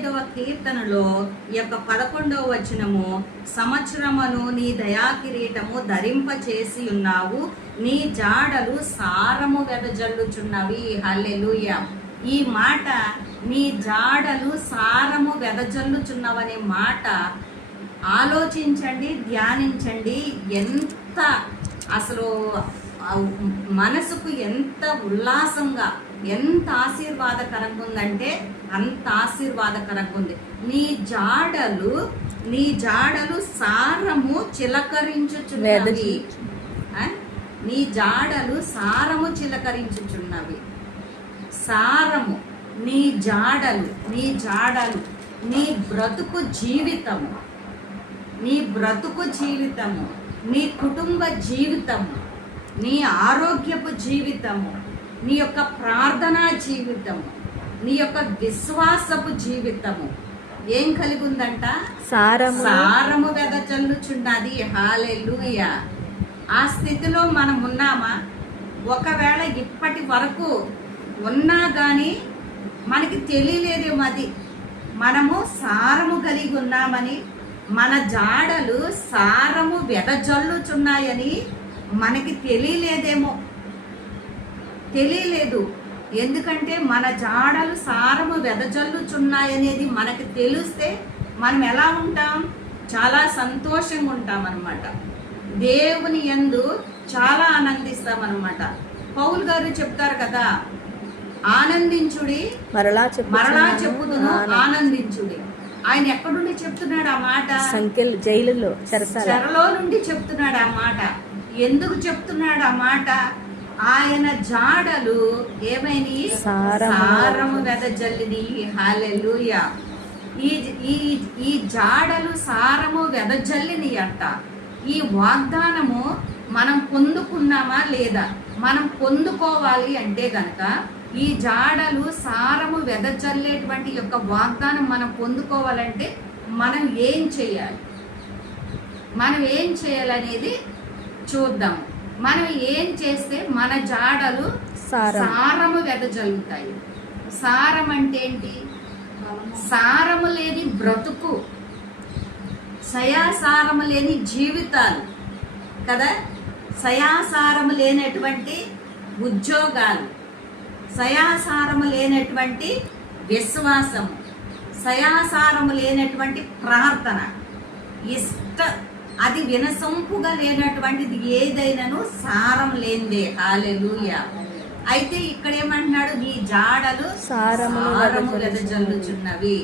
35వ కీర్తనలో ఈ యొక్క 11వ వచనము, సంవత్సరమును నీ దయా కిరీటము ధరింప చేసి ఉన్నావు, నీ జాడలు సారము వెదజల్లుచున్నవి. హల్లెలూయా. ఈ మాట, నీ జాడలు సారము వెదజల్లుచున్నవనే మాట ఆలోచించండి, ధ్యానించండి. ఎంత అసలు మనసుకు ఎంత ఉల్లాసంగా, ఎంత ఆశీర్వాదకరంగా ఉందంటే అంత ఆశీర్వాదకరంగా ఉంది. నీ జాడలు సారము చిలకరించుచున్నవి. నీ జాడలు సారము చిలకరించుచున్నవి. సారము, నీ జాడలు నీ బ్రతుకు జీవితము, నీ కుటుంబ జీవితము, నీ ఆరోగ్యపు జీవితము, నీ యొక్క ప్రార్థనా జీవితము, నీ యొక్క విశ్వాసపు జీవితము ఏం కలిగి ఉందంట? సారము వెదజల్లుచున్నది. హల్లెలూయా. ఆ స్థితిలో మనం ఉన్నామా? ఒకవేళ ఇప్పటి వరకు ఉన్నా కానీ మనకి తెలియలేదేమో అది మనము సారము కలిగి ఉన్నామని, మన జాడలు సారము వెదజల్లుచున్నాయని మనకి తెలియలేదు. ఎందుకంటే మన జాడలు సారము వెదజల్లుచున్నాయనేది మనకి తెలిస్తే మనం ఎలా ఉంటాం? చాలా సంతోషంగా ఉంటాం అన్నమాట. దేవుని యందు చాలా ఆనందిస్తాం అన్నమాట. పౌలు గారు చెప్తారు కదా, ఆనందించుడి మరలా చెప్పుదును ఆనందించుడి. ఆయన ఎక్కడుండి చెప్తున్నాడు ఆ మాట? చెరలో నుండి చెప్తున్నాడు ఆ మాట. ఎందుకు చెప్తున్నాడు ఆ మాట? ఆయన జాడలు ఏమైనా సారము వెదజల్లిని. హల్లెలూయా. ఈ జాడలు సారము వెదజల్లిని అంట. ఈ వాగ్దానము మనం పొందుకున్నామా లేదా? మనం పొందుకోవాలి అంటే గనక ఈ జాడలు సారము వెదజల్లేటువంటి యొక్క వాగ్దానం మనం పొందుకోవాలంటే మనం ఏం చేయాలనేది చూద్దాం. మనం ఏం చేస్తే మన జాడలు సారము వెదజల్లుతాయి. సారం అంటే ఏంటి? సారము లేని బ్రతుకు, సయాసారము లేని జీవితాలు కదా, సయాసారము లేనటువంటి ఉద్యోగాలు, సయాసారము లేనటువంటి విశ్వాసము, సయాసారము లేనటువంటి ప్రార్థన, అది వినసొంపుగా లేనటువంటిది ఏదైనాను సారం లేనిదే. హల్లెలూయా. అయితే ఇక్కడ ఏమంటున్నాడు? నీ జాడలు సారము వెదజల్లుచున్నవి.